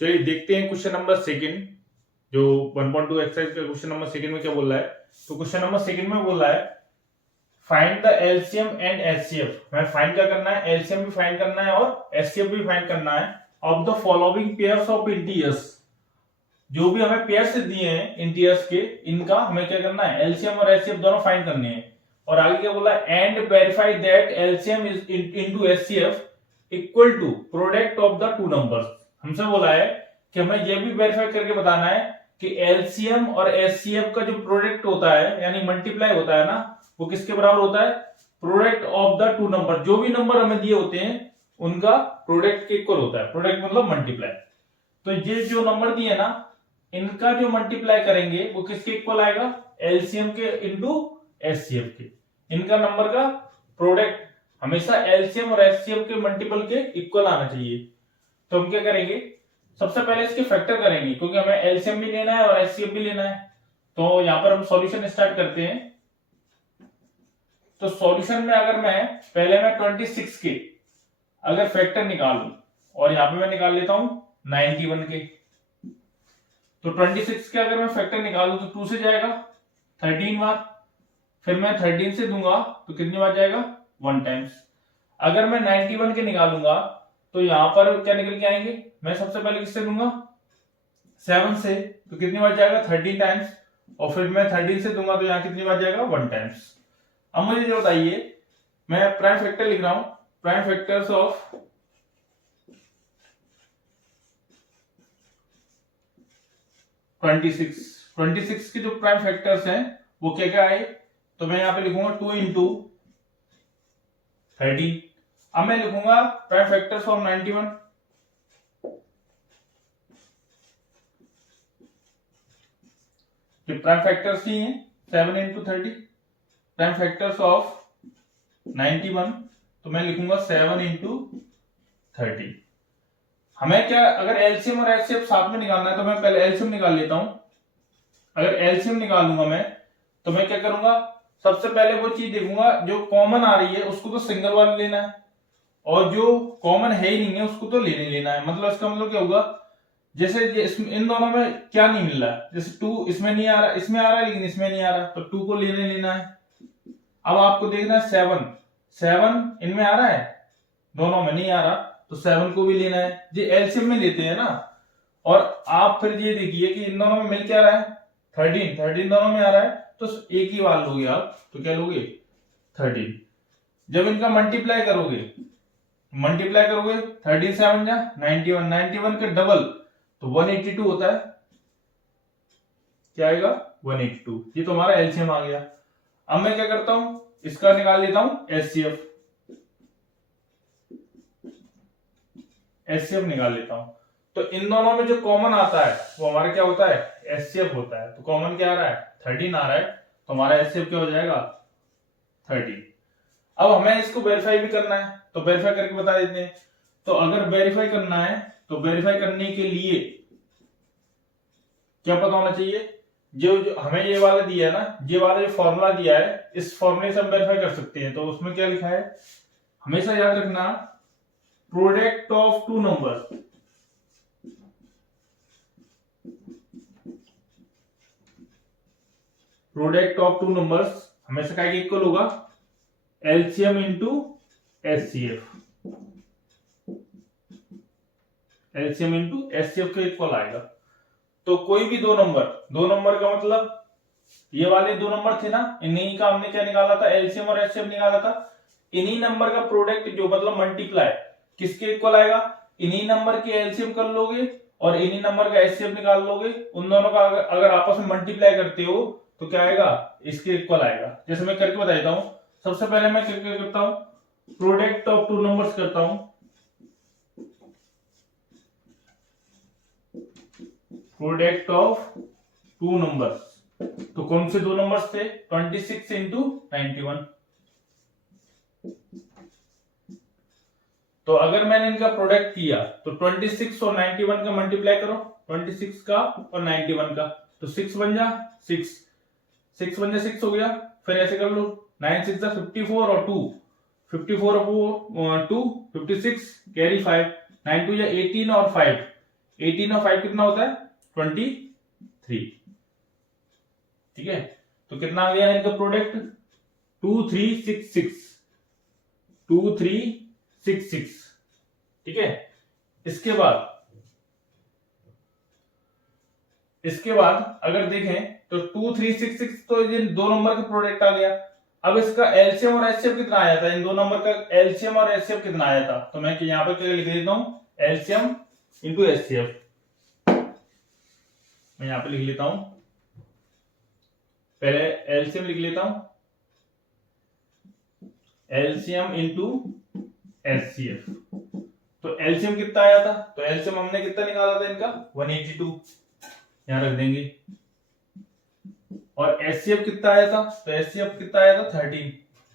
चलिए देखते हैं क्वेश्चन नंबर सेकंड, जो 1.2 एक्सरसाइज का क्वेश्चन नंबर सेकंड में क्या बोल रहा है। तो क्वेश्चन नंबर सेकंड में बोल रहा है find the LCM and HCF. हमें फाइंड क्या करना है, एलसीएम भी फाइंड करना है और एचसीएफ भी फाइंड करना है of the following pairs of integers. जो भी हमें पेयर्स दिए हैं इंटीजर्स के, इनका हमें क्या करना है, एलसीएम और एचसीएफ दोनों फाइंड करने हैं। और आगे क्या बोला, and verify that LCM is into HCF equal to product of the two numbers. हमसे बोला है कि हमें यह भी वेरीफाई करके बताना है कि एलसीएम और एचसीएफ का जो प्रोडक्ट होता है यानी मल्टीप्लाई होता है ना, वो किसके बराबर होता है, product of the to number. जो भी नंबर हमें दिए होते हैं उनका प्रोडक्ट के इक्वल होता है। प्रोडक्ट मतलब मल्टीप्लाई। तो ये जो नंबर दिए ना, इनका जो मल्टीप्लाई करेंगे वो किसके इक्वल आएगा, एलसीएम के इंटू एचसीएफ के। इनका नंबर का प्रोडक्ट हमेशा एलसीएम और एचसीएफ के मल्टीपल के इक्वल आना चाहिए। तो हम क्या करेंगे, सबसे पहले इसके फैक्टर करेंगे क्योंकि हमें एलसीएम भी लेना है और एचसीएफ भी लेना है। तो यहां पर हम सॉल्यूशन स्टार्ट करते हैं। तो सॉल्यूशन में अगर मैं 26 के अगर फैक्टर निकालूं और यहां पे मैं निकाल लेता हूं 91 के, तो 26 के अगर मैं फैक्टर निकालूं तो 2 से जाएगा 13 बार, फिर मैं 13 से दूंगा तो कितनी बार जाएगा, 1 टाइम्स। अगर मैं 91 के निकालूंगा तो यहां पर क्या निकल के आएंगे, मैं सबसे पहले किससे दूंगा, 7 से, तो कितनी बार जाएगा, 13 टाइम्स। और फिर मैं 13 से दूंगा तो यहां कितनी बार जाएगा, 1 टाइम्स। अब मुझे जो बताइए, मैं प्राइम फैक्टर लिख रहा हूं, प्राइम फैक्टर्स ऑफ 26 के जो प्राइम फैक्टर्स हैं वो क्या क्या आए। तो मैं यहां पे लिखूंगा 2 इंटू 13। अब मैं लिखूंगा प्राइम फैक्टर्स ऑफ 91। ये प्राइम फैक्टर्स ही हैं 7 इंटू 30। प्राइम फैक्टर्स ऑफ 91 तो मैं लिखूंगा 7 इंटू 30। हमें क्या, अगर एलसीएम और एचसीएफ साथ में निकालना है तो मैं पहले एलसीएम निकाल लेता हूं। अगर एलसीएम निकालूंगा मैं तो मैं क्या करूंगा, सबसे पहले वो चीज देखूंगा जो कॉमन आ रही है उसको तो सिंगल वाला लेना है, और जो कॉमन है ही नहीं है उसको तो लेने लेना है। मतलब इसका मतलब क्या होगा, जैसे इन दोनों में क्या नहीं मिल रहा है, जैसे 2 इसमें नहीं आ रहा, इसमें आ रहा है लेकिन इसमें नहीं आ रहा, तो 2 को लेने लेना है। अब आपको देखना है 7 इनमें आ रहा है, दोनों में नहीं आ रहा, तो 7 को भी लेना है। ये एलसीएम में लेते हैं ना। और आप फिर ये देखिए कि इन दोनों में मिल क्या रहा है, 13 दोनों में आ रहा है, तो एक ही बार लोगे आप, तो क्या लोगे, 13। जब इनका मल्टीप्लाई करोगे 13 7 जा 91 के डबल तो 182 होता है। क्या आएगा, 182। ये तो हमारा एलसीएम आ गया। अब मैं क्या करता हूं, इसका निकाल लेता हूं एचसीएफ। एचसीएफ निकाल लेता हूं। तो इन दोनों में जो कॉमन आता है वो हमारा क्या होता है, एचसीएफ होता है। तो कॉमन क्या आ रहा है, 13 आ रहा है, तो हमारा एचसीएफ क्या हो जाएगा, 13। अब हमें इसको वेरीफाई भी करना है, तो वेरीफाई करके बता देते हैं। तो अगर वेरीफाई करना है तो वेरीफाई करने के लिए क्या पता होना चाहिए, जो हमें ये वाला दिया है ना, ये वाला जो फॉर्मूला दिया है, इस फॉर्मूले से हम वेरीफाई कर सकते हैं। तो उसमें क्या लिखा है, हमेशा याद रखना, product of two number, product of two numbers हमेशा क्या इक्वल होगा, LCM into HCF. LCM into HCF के इक्वल आएगा। तो कोई भी दो नंबर का मतलब ये वाले 2 नंबर थे ना, इन्हीं का हमने क्या निकाला था, एलसीएम और एचसीएफ निकाला था। इन्हीं नंबर का प्रोडक्ट जो मतलब मल्टीप्लाई किसके इक्वल आएगा, इन्हीं नंबर की एलसीएम कर लोगे और इन्हीं नंबर का एचसीएफ निकाल लोगे। उन दोनों का अगर आपस में मल्टीप्लाई करते हो तो क्या आएगा, इसके इक्वल आएगा। जैसे मैं करके बता देता हूं। सबसे पहले मैं क्या करता हूं, प्रोडक्ट ऑफ टू नंबर्स करता हूं। प्रोडक्ट ऑफ टू नंबर्स, तो कौन से 2 नंबर्स थे, 26 इंटू 91। तो अगर मैंने इनका प्रोडक्ट किया तो 26 और 91 का मल्टीप्लाई करो, 26 का और 91 का, तो 6 बन जा 6 बन जा 6 हो गया। फिर ऐसे कर लो, 9 6 जा 54 और 2 54 और 2 56 कैरी 5, 9 2 जा 18 और 5 18 और 5 कितना होता है 23, ठीक है। तो कितना आ गया इनका प्रोडक्ट 2366, 2366, ठीक है। इसके बाद अगर देखें तो 2366 तो ये दो नंबर का प्रोडक्ट आ गया। अब इसका एलसीएम और एचसीएफ कितना आया था, इन दो नंबर का एलसीएम और एचसीएफ कितना आया था, तो मैं यहाँ पे क्या लिख देता हूं एलसीएम इंटू एचसीएफ। मैं यहाँ पे लिख लेता हूं, पहले एलसीएम लिख लेता हूं, एलसीएम इंटू एचसीएफ। तो एलसीएम कितना आया था, तो एलसीएम हमने कितना निकाला था इनका 182, यहां रख देंगे। और एचसीएफ कितना आया था, तो एचसीएफ कितना आया था 13,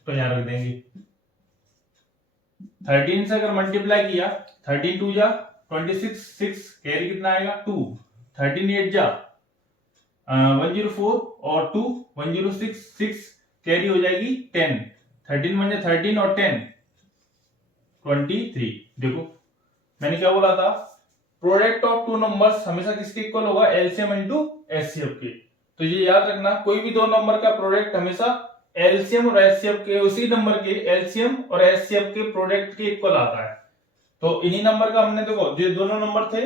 तो यहां रख देंगे। 13 से अगर मल्टीप्लाई किया 13 2 जा 26, 6 कैरी कितना आएगा 2, 13 8 जा 104 और 2 106, 6 कैरी हो जाएगी 10, 13 1 13 और 10 23। देखो मैंने क्या बोला था, प्रोडक्ट ऑफ टू नंबर्स हमेशा किसके इक्वल होगा, एलसीएम इंटू एचसीएफ के। तो ये याद रखना, कोई भी दो नंबर का प्रोडक्ट हमेशा एलसीएम और एचसीएफ के, उसी नंबर के एलसीएम और एचसीएफ के प्रोडक्ट के इक्वल आता है। तो इन्हीं नंबर का हमने देखो जो दोनों नंबर थे,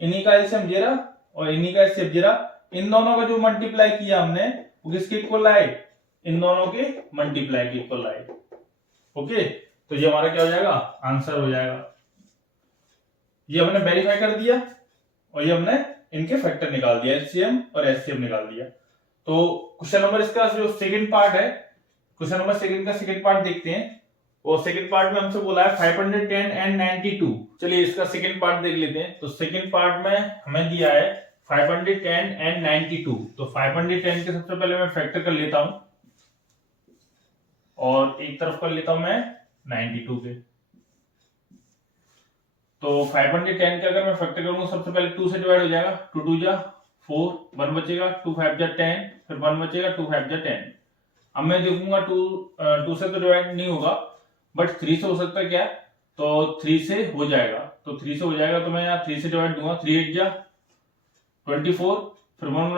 इन्हीं का एलसीएम जीरा और इन्हीं का एचसीएफ जीरा, इन दोनों का जो मल्टीप्लाई किया हमने वो किसके इक्वल आए, इन दोनों के मल्टीप्लाई के इक्वल आए। ओके, तो ये हमारा क्या हो जाएगा, आंसर हो जाएगा। ये हमने वेरीफाई कर दिया और ये हमने इनके फैक्टर निकाल दिया, एलसीएम और एचसीएफ निकाल दिया। तो क्वेश्चन नंबर इसका जो सेकंड पार्ट है, क्वेश्चन नंबर सेकंड का सेकंड पार्ट देखते हैं। और सेकंड पार्ट में हमसे बोला है 510 एंड 92। चलिए इसका सेकंड पार्ट देख लेते हैं। तो सेकंड पार्ट में हमें दिया है 510 एंड 92। तो 510 के सबसे पहले मैं फैक्टर कर लेता हूं और एक तरफ कर लेता हूं मैं 92 के। तो 510 का अगर मैं फैक्टर करूंगा सबसे पहले 2 से डिवाइड हो जाएगा, 2 2 जा 4, 1 बचेगा, 2 5 जा 10, फिर 1 बचेगा, 2 5 जा 10। अब मैं देखूंगा 2 से तो डिवाइड नहीं होगा, बट 3 से हो सकता है क्या, तो 3 से हो जाएगा। तो 3 से हो जाएगा तो मैं यहाँ 3 से डिवाइड दूंगा, 3 8 जा 24, फिर 1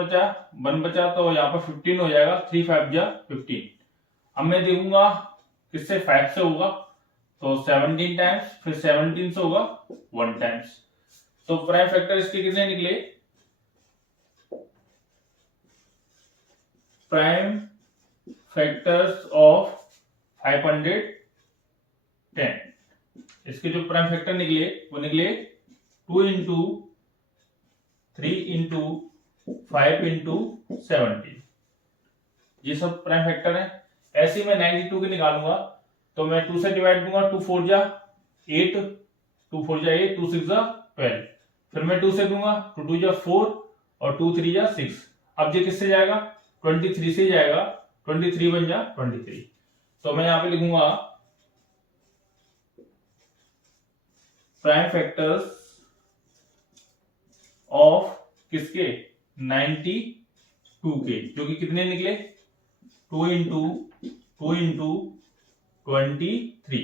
बचा तो यहाँ पर 15 हो जाएगा, 3 5 जा 15। अब मैं देखूंगा किससे 5 से होगा, तो 17 टाइम्स, फिर 17 से होगा 1 टाइम्स। तो प्राइम फैक्टर इसके कितने निकले, प्राइम फैक्टर्स ऑफ 510, इसके जो प्राइम फैक्टर निकले वो निकले 2 इंटू 3 इंटू 5 इंटू 17, ये सब प्राइम फैक्टर है। ऐसे ही मैं 92 के निकालूंगा तो मैं 2 से डिवाइड दूंगा, 2 4 जा 8, 2 4 जा 8, 2 6 जा 12, फिर मैं 2 से दूंगा, 2 2 जा 4 और 2 3 जा 6। अब ये किससे जाएगा, 23 से जाएगा, 23 बन जा 23। तो मैं यहां पे लिखूंगा प्राइम फैक्टर्स ऑफ किसके 92 के, जो कि कितने निकले 2 इंटू 23।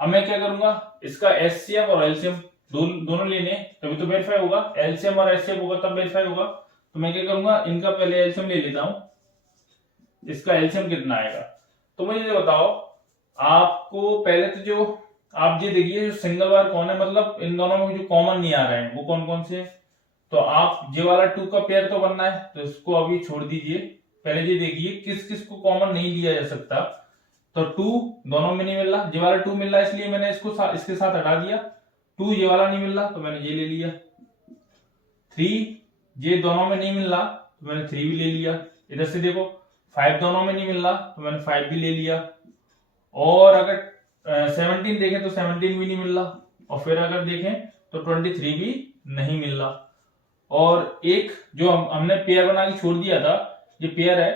अब मैं क्या करूंगा, इसका एचसीएफ और एलसीएम दोनों लेने, तभी तो वेरीफाई होगा, एलसीएम और एचसीएफ होगा तब वेरीफाई होगा। तो मैं क्या करूंगा, इनका पहले एलसीएम ले लेता हूं, इसका एलसीएम कितना आएगा। तो मुझे ये बताओ, आपको पहले तो जो आप ये देखिए जो सिंगल बार कौन है, मतलब इन दोनों में जो कॉमन नहीं आ रहे हैं वो कौन कौन से। तो आप ये वाला 2 का पेयर तो बनना है, तो इसको अभी छोड़ दीजिए, पहले ये देखिए किस किस को कॉमन नहीं लिया जा सकता। तो 2 दोनों में नहीं मिल रहा, ये वाला 2 मिल रहा है इसलिए मैंने इसको इसके साथ हटा दिया। 2 ये वाला नहीं मिल रहा तो मैंने ये ले लिया। 3 ये दोनों में नहीं मिल रहा तो मैंने 3 भी ले लिया। इधर से देखो 5 दोनों में नहीं मिल रहा तो मैंने 5 भी ले लिया। और अगर 17 देखें तो 17 भी नहीं मिल रहा, और फिर अगर देखें तो 23 भी नहीं मिल रहा। और एक जो हमने पेयर बना के छोड़ दिया था, ये पेयर है,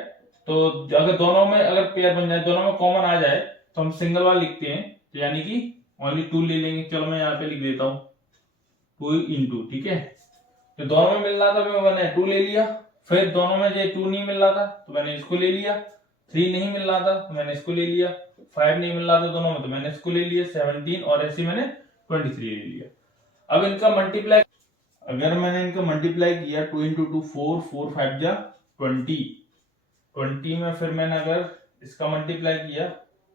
तो अगर दोनों में अगर पेयर बन जाए, दोनों में कॉमन आ जाए तो हम सिंगल वाला लिखते हैं, तो यानी कि ओनली 2 ले लेंगे। चलो मैं यहाँ पे लिख देता हूँ 2 इंटू, ठीक है। तो दोनों में मिल रहा था तो मैंने 2 ले लिया, फिर दोनों में जो 2 नहीं मिल रहा था तो मैंने इसको ले लिया, 3 नहीं मिल रहा था तो मैंने इसको ले लिया, 5 नहीं मिल रहा था दोनों में तो मैंने इसको ले लिया, 17 और ऐसे मैंने 23 ले लिया। अब इनका मल्टीप्लाई, अगर मैंने इनका मल्टीप्लाई किया 2 इंटू 2 4, 4 5 जा 20, 20 में फिर मैंने अगर इसका मल्टीप्लाई किया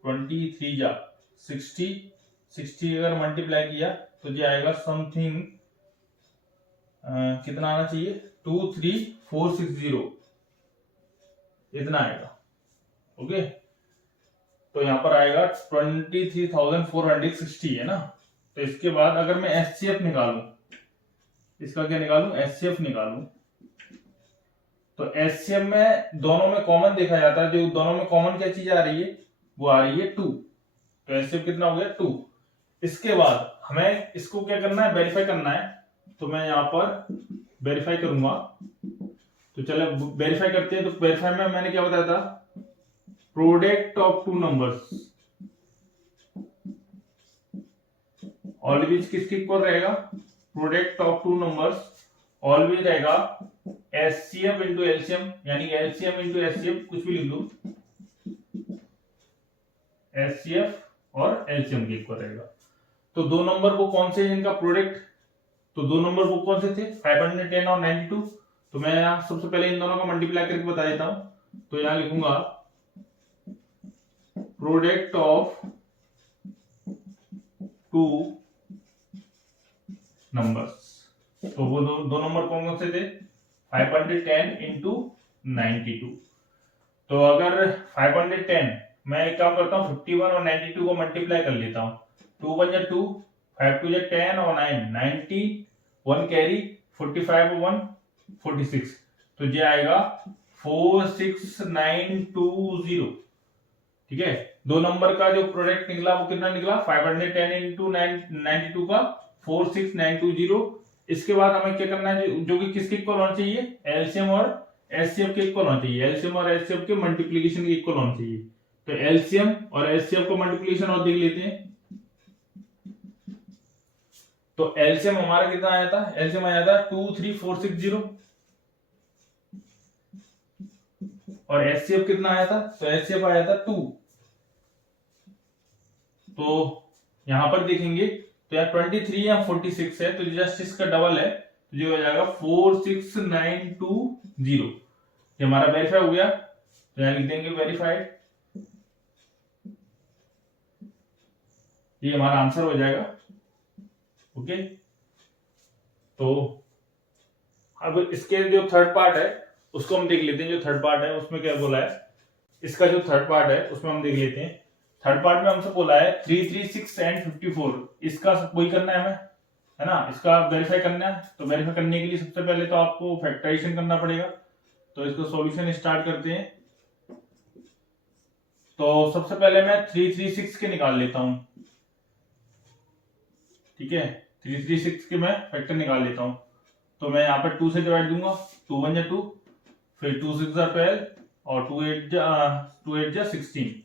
23 जा 60, 60 अगर मल्टीप्लाई किया तो ये आएगा समथिंग कितना आना चाहिए 23460 इतना आएगा। ओके, तो यहाँ पर आएगा 23,460 है ना। तो इसके बाद अगर मैं एचसीएफ निकालूं, इसका क्या निकालूं, एचसीएफ निकालूं, तो एचसीएफ में दोनों में कॉमन देखा जाता है, जो दोनों में कॉमन क्या चीज आ रही है, वो आ रही है 2। तो एचसीएफ कितना हो गया 2। इसके बाद हमें इसको क्या करना है, वेरीफाई करना है। तो मैं यहाँ पर वेरीफाई करूंगा। तो चलो वेरीफाई करते हैं। तो वेरीफाई में मैंने क्या बताया था, product of two numbers always किसके इक्वल रहेगा, product of two numbers always रहेगा एचसीएफ इंटू एलसीएम, यानी एलसीएम इंटू एचसीएफ, कुछ भी लिख दो, एचसीएफ और एलसीएम के इक्वल रहेगा। तो दो नंबर वो कौन से इनका प्रोडक्ट, तो दो नंबर वो कौन से थे 510 और 92। तो मैं यहाँ सबसे पहले इन दोनों का मल्टीप्लाई करके बता देता हूं। तो यहां लिखूंगा प्रोडक्ट ऑफ टू नंबर्स। तो वो दो नंबर कौन कौन से थे 510 इंटू 92। तो अगर 510 मैं एक काम करता हूँ 51 और 92 को मल्टीप्लाई कर लेता हूँ। 2 1 जा 2, 5 2 जा 10 और 9 90, 1 कैरी 45 और 1 46। तो ये आएगा 46920। ठीक है, दो नंबर का जो प्रोडक्ट निकला वो कितना निकला 510 इंटू 92 का 46920। इसके बाद हमें क्या करना है, जो कि किसके इक्वल होना चाहिए, एलसीएम और एचसीएफ के इक्वल होना चाहिए, एलसीएम और एचसीएफ के मल्टीप्लिकेशन के इक्वल होना चाहिए। तो एलसीएम और एचसीएफ का मल्टीप्लिकेशन और देख लेते हैं। तो एलसीएम हमारा कितना आया था, एलसीएम आया था 23460 और एचसीएफ कितना आया था, तो एचसीएफ आया था 2। तो यहां पर देखेंगे तो यार 23 या 46 है, तो जस्ट इसका डबल है, तो जो हो जाएगा 46920। ये हमारा वेरीफाई हो गया। तो यहां लिख देंगे वेरीफाइड, ये हमारा आंसर हो जाएगा। ओके, तो अब इसके जो थर्ड पार्ट है उसको हम देख लेते हैं। जो थर्ड पार्ट है उसमें क्या बोला है, इसका जो थर्ड पार्ट है उसमें हम देख लेते हैं। थर्ड पार्ट में हमसे बोला है 336 एंड 54, इसका वही करना है हमें, है ना, इसका वेरीफाई करना है। तो वेरीफाई करने के लिए सबसे पहले तो आपको फैक्टराइजेशन करना पड़ेगा। तो इसको सॉल्यूशन स्टार्ट करते हैं। तो सबसे पहले मैं 336 के निकाल लेता हूं। ठीक है, 336 के मैं फैक्टर निकाल लेता हूं। तो मैं यहाँ पर 2 से डिवाइड दूंगा, 2 1 जा 2, फिर 2 6 जा 12 और 2 8 जा 16।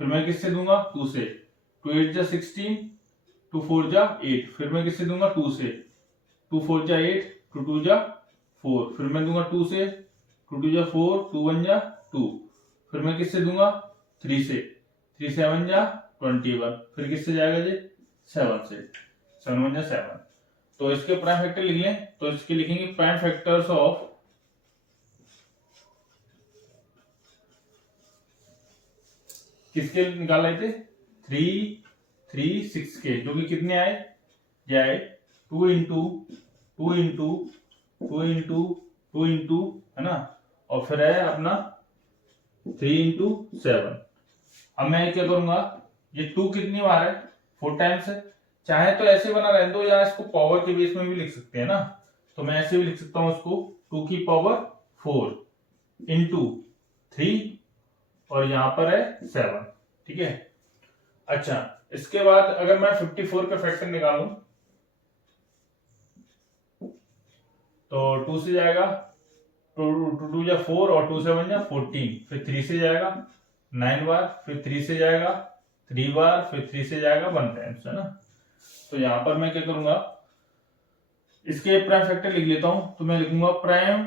फिर मैं किससे दूंगा 2 से, 2 8 जा 16, 2 4 जा 8। फिर मैं किससे दूंगा 2 से, 2 4 जा 8, 2 2 जा 4। फिर मैं दूंगा 2 से, 2 2 जा 4, 2 1 जा 2। फिर मैं किससे दूंगा 3 से, 3 7 जा 21। फिर किससे जाएगा जी 7 से, 7 1 जा 7। तो इसके प्राइम फैक्टर लिख लें। तो इसके लिखेंगे प्राइम फैक्टर्स ऑफ किसके निकाल रहे थे 336 के, जो कि कितने आए, ये आए 2 इंटू 2 इंटू 2 इंटू 2 इंटू, है ना, और फिर है अपना 3 इंटू 7। अब मैं क्या करूंगा, ये 2 कितनी बार है 4 टाइम्स है। चाहे तो ऐसे बना रहने दो या इसको पावर के बेस में भी लिख सकते हैं ना। तो मैं ऐसे भी लिख सकता हूं इसको 2 की पावर 4 इंटू 3 और यहां पर है 7। ठीक है, अच्छा इसके बाद अगर मैं 54 का फैक्टर निकालूं तो 2 से जाएगा 2 2 जा 4 और 2 7 जा 14। फिर 3 से जाएगा 9 बार, फिर 3 से जाएगा 3 बार, फिर 3 से जाएगा 1 टाइम्स, है ना। तो यहां पर मैं क्या करूंगा, इसके प्राइम फैक्टर लिख लेता हूं। तो मैं लिखूंगा प्राइम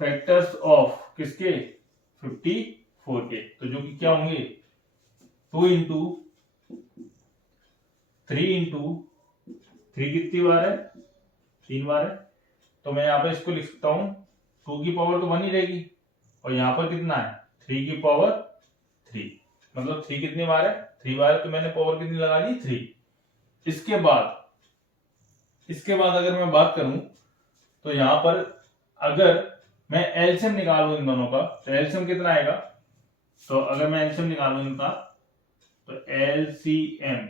फैक्टर्स ऑफ किसके 54 के, तो जो कि क्या होंगे 2 इंटू 3 इंटू 3 कितनी बार है, 3 बार है। तो मैं यहाँ पे इसको लिख सकता हूँ 2 की पावर तो 1 ही रहेगी, और यहाँ पर कितना है 3 की पावर 3, मतलब 3 कितनी बार है, 3 बार है, तो मैंने पावर कितनी लगा ली 3। इसके बाद अगर मैं बात करूं तो यहाँ पर अगर मैं एलसीएम निकालूं इन दोनों का, तो एलसीएम कितना आएगा, तो अगर मैं एलसीएम निकालूं इनका तो एलसीएम,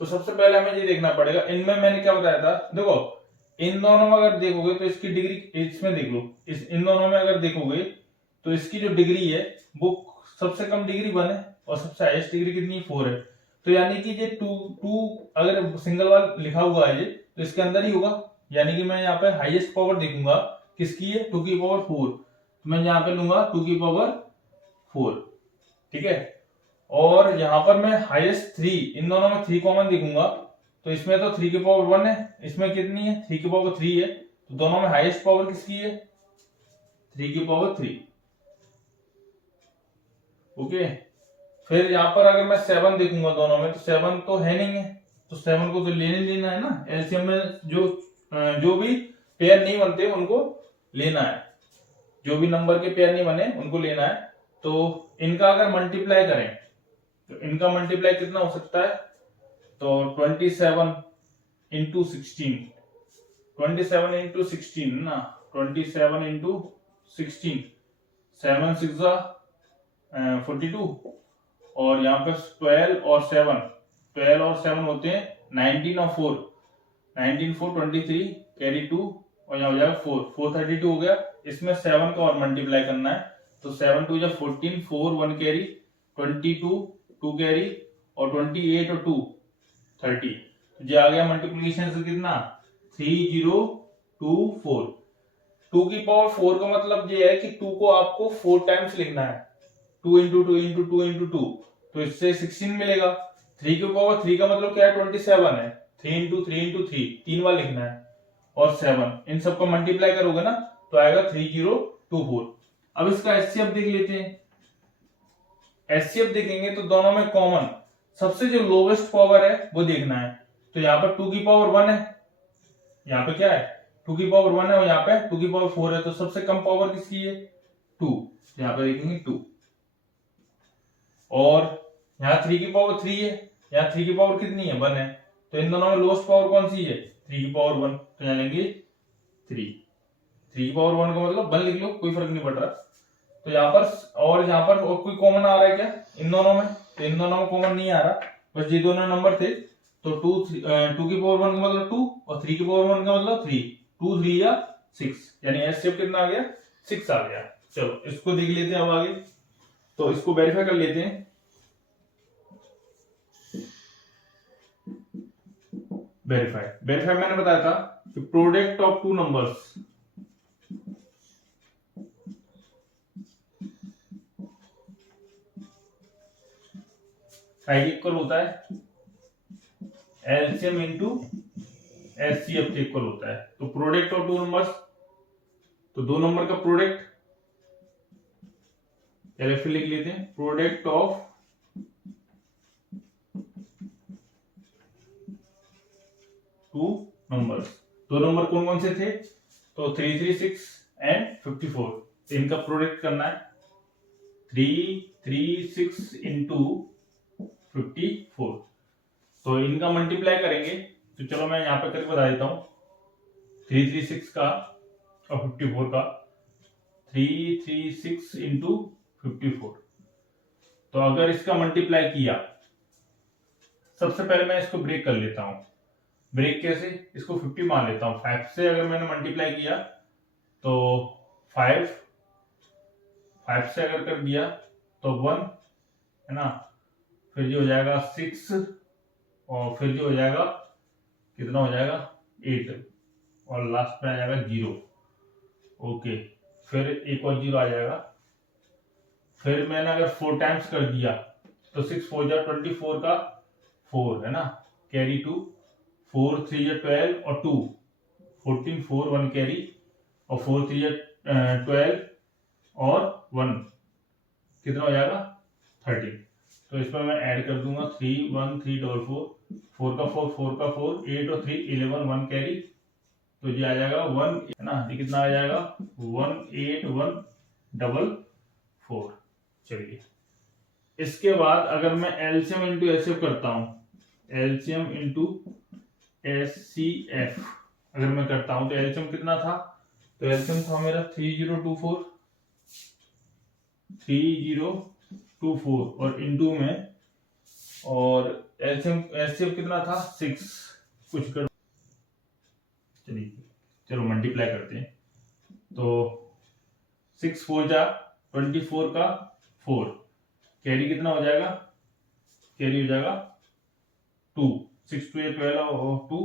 तो सबसे पहले हमें ये देखना पड़ेगा, इनमें मैंने क्या बताया था, देखो इन दोनों में अगर देखोगे तो इसकी डिग्री, इसमें देख लो, इन दोनों में अगर देखोगे तो इसकी जो डिग्री है वो सबसे कम डिग्री 1 है और सबसे हाईएस्ट डिग्री कितनी 4 है। तो यानी कि ये 2 अगर सिंगल वाल लिखा हुआ है ये, तो इसके अंदर ही होगा, यानी कि मैं यहाँ पे हाईएस्ट पावर देखूंगा किसकी है 2 की पावर 4, तो मैं यहाँ पे लूंगा 2 की पावर 4, ठीक है। और यहाँ पर मैं हाईएस्ट 3, इन दोनों में 3 कॉमन देखूंगा, तो इसमें तो 3 की पावर 1 है, इसमें कितनी है 3 की पावर 3 है, तो दोनों में हाईएस्ट पावर किसकी है 3 की पावर 3, ओके। फिर यहाँ पर अगर मैं 7 देखूंगा दोनों में, तो 7 तो है नहीं है, तो 7 को तो लेना है ना, एलसीएम में जो भी पेयर नहीं बनते उनको लेना है, जो भी नंबर के पेयर नहीं बने उनको लेना है। तो इनका अगर मल्टीप्लाई करें तो इनका मल्टीप्लाई कितना हो सकता है, तो 27 इंटू 16, 27 इंटू 16 ना, 27 इंटू 16, 7 6 42, और यहाँ पे 12 और 7 होते हैं 19 और 4, 19 4 23 कैरी 2, और यहाँ हो जाएगा 4 32 हो गया। इसमें 7 का और मल्टीप्लाई करना है, तो 7 2 14, 4 1 कैरी, 22 2 कैरी, और 28 और 2 30, तो ये आ गया मल्टीप्लीकेशन से कितना 3024। 2 की पावर 4 का मतलब ये है कि 2 को आपको 4 टाइम्स लिखना है, 2 इंटू 2 इंटू 2 इंटू 2, तो इससे 16 मिलेगा। 3 की पावर 3 का मतलब क्या है 27 है, 3 इंटू 3 इंटू 3 3 बार लिखना है, और 7 इन सबका मल्टीप्लाई करोगे ना तो आएगा 3024। अब इसका एचसीएफ देख लेते हैं। एचसीएफ देखेंगे तो दोनों में कॉमन सबसे जो लोवेस्ट पावर है वो देखना है, तो यहाँ पर 2 की पावर 1 है, यहाँ पे क्या है 2 की पावर 1 है, और यहाँ पे 2 की पावर 4 है, तो सबसे कम पावर किसकी है 2, यहाँ पे देखेंगे 2। और यहाँ 3 की पावर 3 है, यहाँ 3 की पावर कितनी है 1 है, तो इन दोनों में लोएस्ट पावर कौन सी है 3 की पावर 1, तो यहाँ लेंगे 3 की पावर 1 का मतलब 1 लिख लो, कोई फर्क नहीं पड़ रहा। तो यहाँ पर और यहाँ पर और कोई कॉमन आ रहा है क्या इन दोनों में, तो इन दोनों में कॉमन नहीं आ रहा, बस ये दोनों नंबर थे। तो 2 की पावर 1 का मतलब 2, और 3 की पावर 1 का मतलब 3, 2 3 या 6, यानी एचसीएफ कितना आ गया 6 आ गया। चलो इसको देख लेते हैं अब आगे, तो इसको वेरीफाई कर लेते हैं। वेरीफाई मैंने बताया था कि प्रोडक्ट ऑफ 2 नंबर्स इक्वल होता है एलसीएम इंटू एचसीएफ के इक्वल होता है। तो प्रोडक्ट ऑफ 2 नंबर्स, तो 2 नंबर का प्रोडक्ट, चलिए फिर लिख लेते हैं प्रोडक्ट ऑफ 2 नंबर्स। 2 नंबर कौन कौन से थे, तो 336 एंड 54, इनका प्रोडक्ट करना है 336 इंटू 54, तो इनका मल्टीप्लाई करेंगे। तो चलो मैं यहाँ पे करके बता देता हूं 336 का और 54 का, 336 इंटू 54। तो अगर इसका मल्टीप्लाई किया, सबसे पहले मैं इसको ब्रेक कर लेता हूं। ब्रेक कैसे, इसको 50 मान लेता हूं, 5 से अगर मैंने मल्टीप्लाई किया तो 5 से अगर कर दिया तो 1 है ना, फिर जो हो जाएगा 6, और फिर जो हो जाएगा कितना हो जाएगा 8, और लास्ट में आ जाएगा 0, ओके, फिर एक और 0 आ जाएगा। फिर मैंने अगर 4 टाइम्स कर दिया तो 6 4 जा 24 का 4 है ना, कैरी 2, 4 3 जा 12 और 2 14, 4 1 कैरी, और 4 3 जा 12 और 1 कितना हो जाएगा 13। तो इस पर मैं ऐड कर दूंगा 3 1 3 4 4 का 4 4 का 4 8 और 3 11 1 कैरी, तो ये आ जाएगा 1 है ना, ये कितना आ जाएगा 18144। चलिए इसके बाद अगर मैं एलसीएम इंटू एचसीएफ करता हूं, एलसीएम इंटू एचसीएफ अगर मैं करता हूं तो एलसीएम कितना था, तो एलसीएम था मेरा 3024 और इंटू में, और एलसीएम एचसीएफ कितना था 6 कुछ कर, चलिए चलो मल्टीप्लाई करते हैं, तो 6 4 जा 24 का 4 कैरी कितना हो जाएगा, कैरी हो जाएगा 2 6 2 12 और 2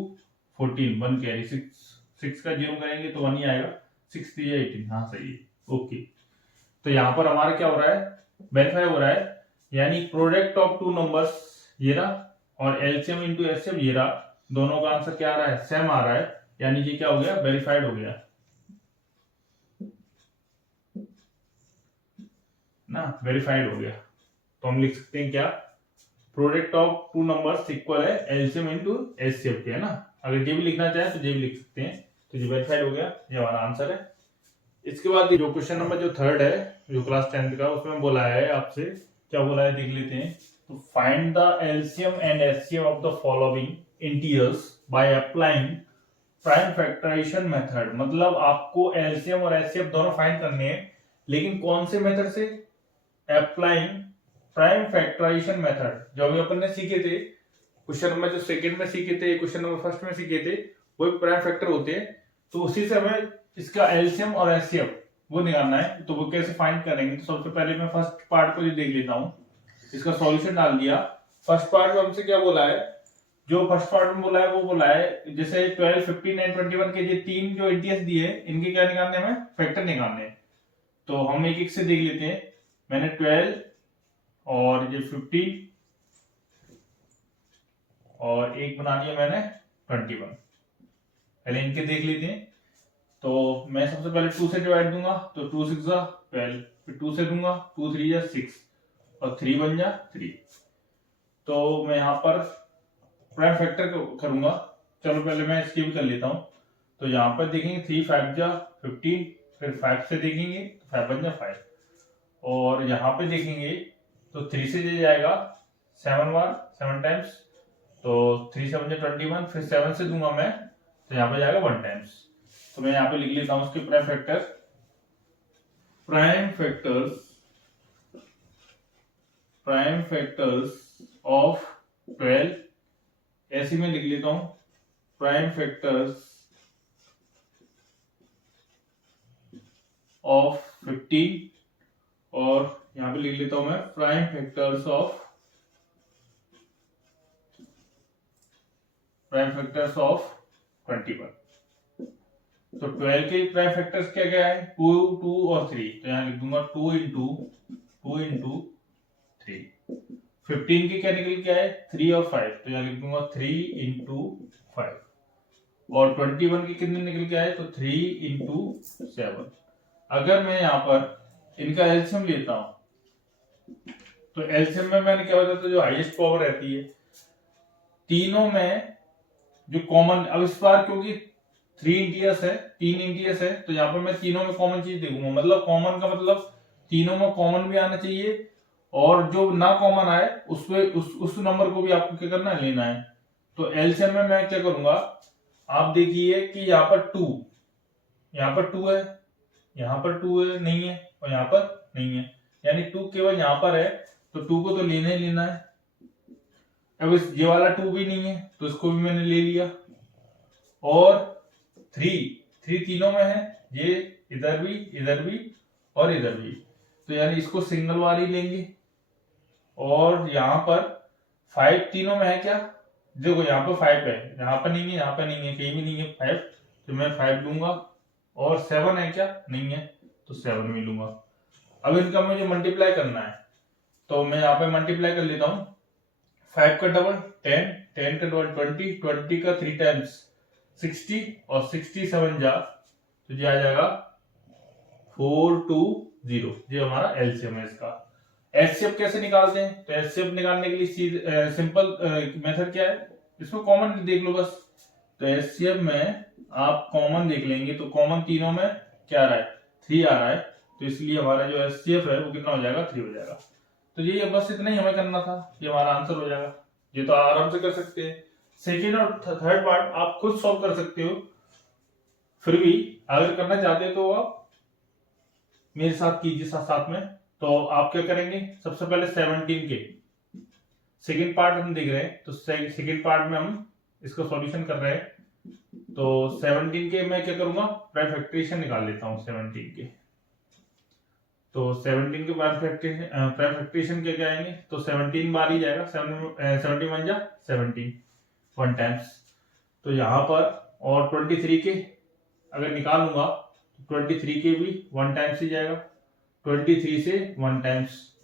14 1 कैरी 6 का 0 करेंगे तो 1 ही आएगा, 6 3 18, हाँ सही है ओके। तो यहाँ पर हमारा क्या हो रहा है, वेरीफाई हो रहा है, यानी प्रोडक्ट ऑफ टू नंबर्स ये रहा और एलसीएम इंटू एचसीएफ ये रहा, दोनों का आंसर क्या आ रहा है, सेम आ रहा है, यानी ये क्या हो गया, वेरीफाइड हो गया ना, वेरीफाइड हो गया। तो हम लिख सकते हैं क्या, product of two numbers equal है एलसीएम इनटू एचसीएफ के, है ना। अगर ये भी लिखना चाहे तो ये भी लिख सकते हैं, तो ये वेरीफाइड हो गया, ये हमारा आंसर है। इसके बाद जो क्वेश्चन नंबर जो थर्ड है, जो क्लास 10th का, उसमें बोला है आपसे, क्या बोला है देख लेते हैं। तो find the LCM and HCF of the following integers by applying prime factorisation method. मतलब आपको एलसीएम और एचसीएफ दोनों फाइंड करने हैं, लेकिन कौन से मेथड से, अप्लाइंग प्राइम फैक्टराइजेशन मेथड। जो अभी अपन ने सीखे थे क्वेश्चन नंबर जो सेकंड में सीखे थे, क्वेश्चन नंबर फर्स्ट में सीखे थे, वो प्राइम फैक्टर होते हैं, तो उसी से हमें इसका एलसीएम और एचसीएफ वो निकालना है। तो वो कैसे फाइंड करेंगे, तो सबसे पहले मैं फर्स्ट पार्ट को देख लेता हूँ, इसका सॉल्यूशन डाल दिया। फर्स्ट पार्ट में हमसे क्या बोला है, जो फर्स्ट पार्ट में बोला है वो बोला है जैसे 12 15 एंड 21 के ये तीन जो इंटीजर्स दिए हैं, इनके क्या निकालने हैं, हमें फैक्टर निकालने हैं। तो हम एक एक से देख लेते हैं। मैंने 12 और ये 15 और एक बना दिया मैंने 21, पहले इनके देख लेते हैं। तो मैं सबसे पहले 2 से डिवाइड दूंगा, तो 2 6 जा 12, फिर 2 से दूंगा 2 3 जा 6 और 3 बन जा 3। तो मैं यहाँ पर प्राइम फैक्टर करूंगा, चलो पहले मैं इसकी भी कर लेता हूँ। तो यहाँ पर देखेंगे 3 5 जा 15, फिर 5 से देखेंगे तो 5 बन जा 5, और यहाँ पे देखेंगे तो 3 से दे जाएगा 7 बार 7 टाइम्स, तो 3 7 जा 21, फिर 7 से दूंगा मैं तो यहाँ पे जाएगा 1 टाइम्स। तो मैं यहाँ पे लिख लेता हूँ उसके प्राइम फैक्टर्स ऑफ 12, ऐसे में लिख लेता हूं प्राइम फैक्टर्स ऑफ 15, और यहां पे लिख लेता हूं मैं प्राइम फैक्टर्स ऑफ 21। तो 12 के प्राइम फैक्टर्स क्या क्या है, 2 2 और 3, तो यहां लिख दूंगा 2 इंटू 3। 15 के क्या निकल के आए 3 और 5, तो यहां लिख दूंगा 3 इंटू 5, और 21 के कितने निकल के आए, तो 3 इंटू 7। अगर मैं यहाँ पर इनका एलसीएम लेता हूं, तो एलसीएम में मैंने क्या बताया था, जो हाईएस्ट पावर रहती है तीनों में जो कॉमन, अब इस बार क्योंकि 3 इंटीजर्स है, 3 इंटीजर्स है, तो यहाँ पर मैं तीनों में कॉमन चीज देखूंगा। मतलब कॉमन का मतलब तीनों में कॉमन भी आना चाहिए, और जो ना कॉमन आए उस नंबर को भी आपको क्या करना है, लेना है। तो एलसीएम में मैं क्या करूंगा, आप देखिए कि यहाँ पर 2 है, यहाँ पर 2 है नहीं है, और यहाँ पर नहीं है, यानी 2 केवल यहाँ पर है, तो 2 को तो लेना ही लेना है। अब इस ये वाला 2 भी नहीं है, तो इसको भी मैंने ले लिया, और 3 तीनों में है, ये इधर भी और इधर भी, तो यानी इसको सिंगल बार ही लेंगे। और यहाँ पर 5 तीनों में है क्या, देखो यहाँ पर 5 है, यहाँ पर नहीं है, यहाँ पर नहीं है, कहीं भी नहीं है 5, तो मैं 5 लूंगा। और 7 है क्या, नहीं है, तो 7 भी लूंगा। अब इनका मुझे मल्टीप्लाई करना है, तो मैं यहाँ पे मल्टीप्लाई कर लेता हूँ। 5 का डबल 10, 10 का डबल 20, 20 का 3 टाइम्स 60, और 67 जा तो ये आ जाएगा 420, ये हमारा एलसीएम है इसका। एचसीएफ कैसे निकालते हैं? तो एचसीएफ निकालने के लिए सिंपल मेथड क्या है, इसमें कॉमन देख लो बस। तो एचसीएफ में आप कॉमन देख लेंगे तो कॉमन तीनों में क्या आ रहा है, 3 आ रहा है, तो इसलिए हमारा जो एचसीएफ है वो कितना हो जाएगा, 3 हो जाएगा। तो ये बस इतना ही हमें करना था, ये हमारा आंसर हो जाएगा। ये तो आराम से कर सकते हैं। सेकेंड और थर्ड पार्ट आप खुद सॉल्व कर सकते हो, फिर भी अगर करना चाहते हो तो आप मेरे साथ कीजिए साथ में। तो आप क्या करेंगे, सबसे पहले 17 के सेकेंड पार्ट हम देख रहे हैं, तो सेकेंड पार्ट में हम इसका सॉल्यूशन कर रहे हैं। तो 17 के मैं क्या करूंगा, प्राइम फैक्टराइजेशन निकाल लेता हूं 17 के। तो 17 के प्राइम फैक्टराइजेशन क्या क्या आएंगे, तो 17 बार ही जाएगा, 17 1 जा 17 1 टाइम्स। तो यहाँ पर और 23 के अगर निकालूंगा तो 23 के भी 1 टाइम्स ही जाएगा, 23 से 1 टाइम्स।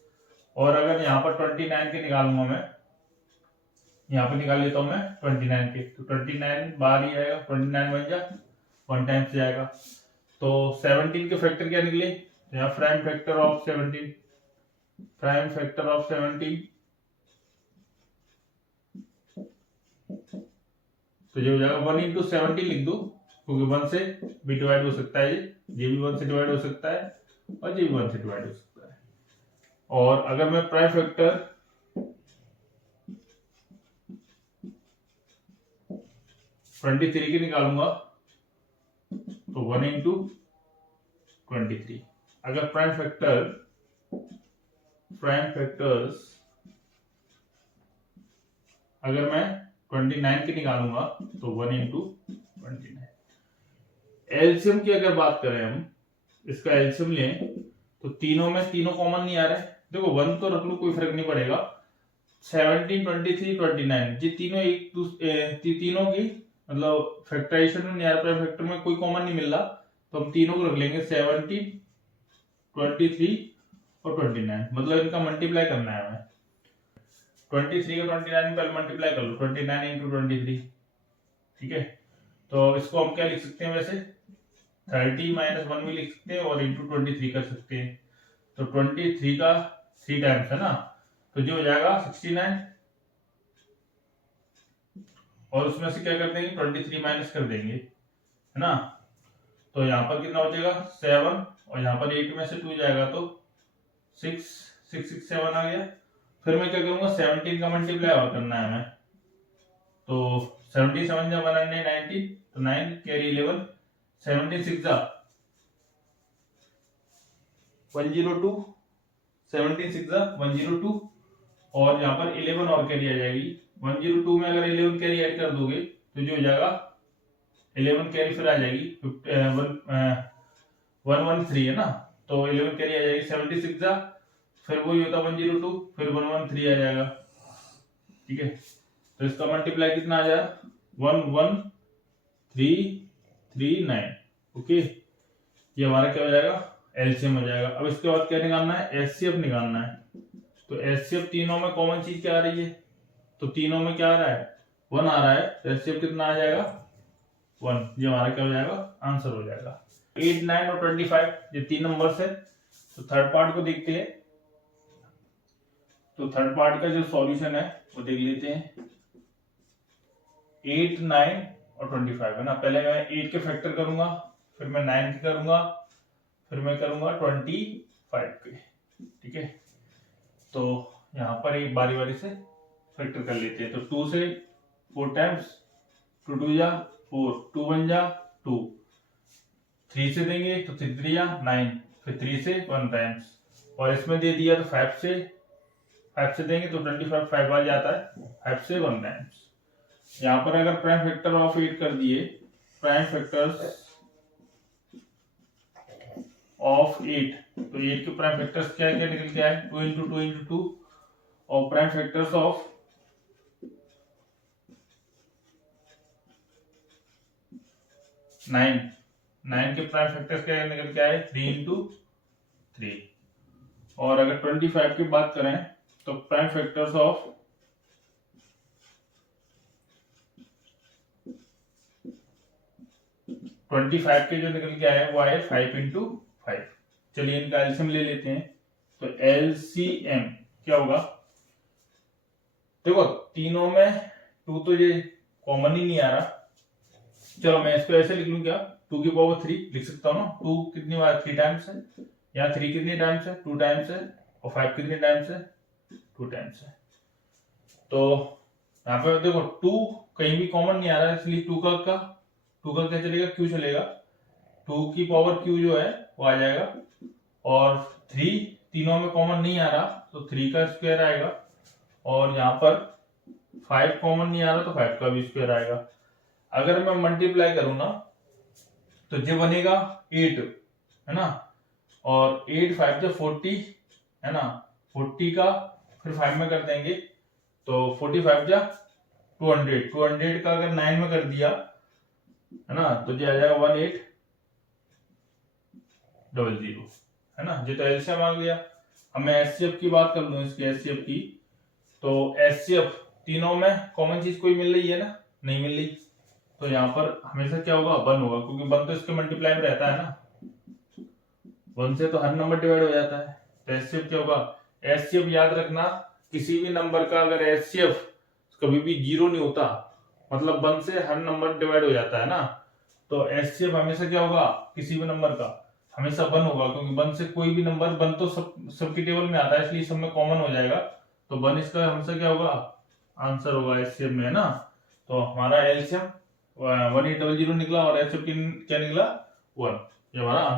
और अगर यहाँ पर 29 के निकालूंगा मैं, यहाँ पे निकाल लेता हूं मैं 29 के, तो 29 बार ही आएगा, 29 1 जा 1 टाइम्स जाएगा। तो 17 के फैक्टर क्या निकले, यहाँ prime factor of 17, prime factor of 17 तो जो हो जाएगा 1 इंटू 70 लिख दो, क्योंकि 1 से भी डिवाइड हो सकता है, ये भी 1 से डिवाइड हो सकता है और ये भी 1 से डिवाइड हो सकता है। और अगर मैं प्राइम फैक्टर 23 के निकालूंगा तो 1 इंटू 23। अगर प्राइम फैक्टर्स अगर मैं 29 के निकालूंगा तो 1 इंटू 29। एलसीएम की अगर बात करें हम, इसका एलसीएम लें तो तीनों में तीनों कॉमन नहीं आ रहे हैं, देखो 1 तो रख लो, कोई फर्क नहीं पड़ेगा। 17 23 29 ये तीनों तीनों की मतलब फैक्टराइजेशन में नहीं आ रहा, प्राइम फैक्टर में कोई कॉमन नहीं मिल रहा, तो हम तीनों को रख लेंगे 17 23 और 29, मतलब इनका मल्टीप्लाई करना है हमें। 23 का 29 में पहले मल्टीप्लाई कर लो, 29 इंटू 23, ठीक है। तो इसको हम क्या लिख सकते हैं, वैसे 30 माइनस 1 भी लिख सकते हैं और इंटू 23 कर सकते हैं। तो 23 का 3 टाइम्स है ना, तो जो हो जाएगा 69, और उसमें से क्या कर देंगे 23 माइनस कर देंगे, है ना। तो यहाँ पर कितना हो जाएगा 7, और यहाँ पर 8 में से 2 जाएगा तो 6 6 6 7 आ गया। फिर मैं क्या करूंगा 17 का मल्टीप्लाई और करना है हमें, तो 77 जा 190, तो 9 कैरी 11, 17 6 जा 102, 17 6 जा 102, और यहाँ पर 11 और कैरी आ जाएगी। 102 में अगर 11 कैरी ऐड कर दोगे तो जो हो जाएगा 11 कैरी फिर आ जाएगी 113 है ना, तो 11 कैरी आ जाएगी, 76 जा फिर वही होता 102, फिर 113 आ जाएगा, ठीक है। तो इसका मल्टीप्लाई कितना आ जाएगा 11339, ओके। ये हमारा क्या हो जाएगा, एलसीएम हो जाएगा। अब इसके बाद क्या निकालना है, एचसीएफ निकालना है। तो एचसीएफ तीनों में कॉमन चीज क्या आ रही है, तो तीनों में क्या आ रहा है 1 आ रहा है, तो एचसीएफ कितना आ जाएगा 1, ये हमारा क्या हो जाएगा, आंसर हो जाएगा। 8 9 और 25 ये 3 नंबर है। तो थर्ड पार्ट को देखते हैं, तो थर्ड पार्ट का जो सॉल्यूशन है वो देख लेते हैं। 8 9 और 25 है ना, पहले मैं 8 के फैक्टर करूंगा, फिर मैं 9 के करूंगा, फिर मैं करूंगा 25 के, ठीक है। तो यहाँ पर एक बारी बारी से फैक्टर कर लेते हैं। तो 2 से 4 टाइम्स, 2 2 जा 4, 2 1 जा 2, 3 से देंगे तो 3 3 जा 9, फिर 3 से 1 टाइम्स, और इसमें दे दिया तो 5 से देंगे तो 25 5 बार जाता है, 5 से 1 टाइम्स। यहाँ पर अगर प्राइम फैक्टर ऑफ 8 कर दिए, प्राइम फैक्टर्स ऑफ 8, तो 8 के प्राइम फैक्टर्स क्या क्या निकल के आए, 2 इंटू 2 इंटू 2, और प्राइम फैक्टर्स ऑफ 9 के प्राइम फैक्टर्स क्या निकल के आए, 3 इंटू 3। और अगर 25 की बात करें तो प्राइम फैक्टर्स ऑफ 25 के जो निकल के आए वो आए 5 इंटू 5। चलिए इनका एलसीएम ले लेते हैं। तो LCM क्या होगा, देखो तीनों में 2 तो ये कॉमन ही नहीं आ रहा, चलो मैं इसको ऐसे लिख लूं क्या, 2 की पावर 3 लिख सकता हूँ ना, 2 कितनी बार 3 टाइम्स है, यहाँ 3 कितनी टाइम्स है 2 टाइम्स है, और 5 कितनी टाइम्स है 2 टाइम्स है। तो यहाँ पे देखो 2 कहीं भी कॉमन नहीं आ रहा है, इसलिए 2 का क्या चलेगा, क्यू चलेगा, 2 की पावर क्यू जो है वो आ जाएगा, और 3 तीनों में कॉमन नहीं आ रहा तो 3 का स्क्वायर आएगा, और यहाँ पर 5 कॉमन नहीं आ रहा तो 5 का भी स्क्वायर आएगा। अगर मैं मल्टीप्लाई करूं ना तो ये बनेगा 8 है ना, और 8 5 से 40 है ना, 40 का फिर 5 में कर देंगे तो 45 जा 200, 200 का अगर 9 में कर दिया है ना तो ये आ जाएगा 1800 है ना, ये तो एलसीएम आ गया। अब मैं एचसीएफ की बात कर लूं, इसकी एचसीएफ की, तो एचसीएफ तीनों में कॉमन चीज कोई मिल रही है ना, नहीं मिल रही, तो यहाँ पर हमेशा क्या होगा 1 होगा, क्योंकि 1 तो इसके मल्टीप्लाई में रहता है ना, 1 से तो हर नंबर डिवाइड हो जाता है। तो एचसीएफ क्या होगा, एचसीएफ याद रखना, किसी भी नंबर का अगर एचसीएफ कभी भी 0 नहीं होता, मतलब 1 से हर नंबर डिवाइड हो जाता है ना, तो एचसीएफ हमेशा क्या होगा, किसी भी नंबर का हमेशा 1 होगा, क्योंकि 1 से कोई भी नंबर 1 तो सबकी टेबल में आता है, इसलिए सब में कॉमन हो जाएगा, तो 1 इसका हमेशा क्या होगा, आंसर होगा एचसीएफ में है ना। तो हमारा एलसीएम 1800 निकला और एचसीएफ क्या निकला 1, ये हमारा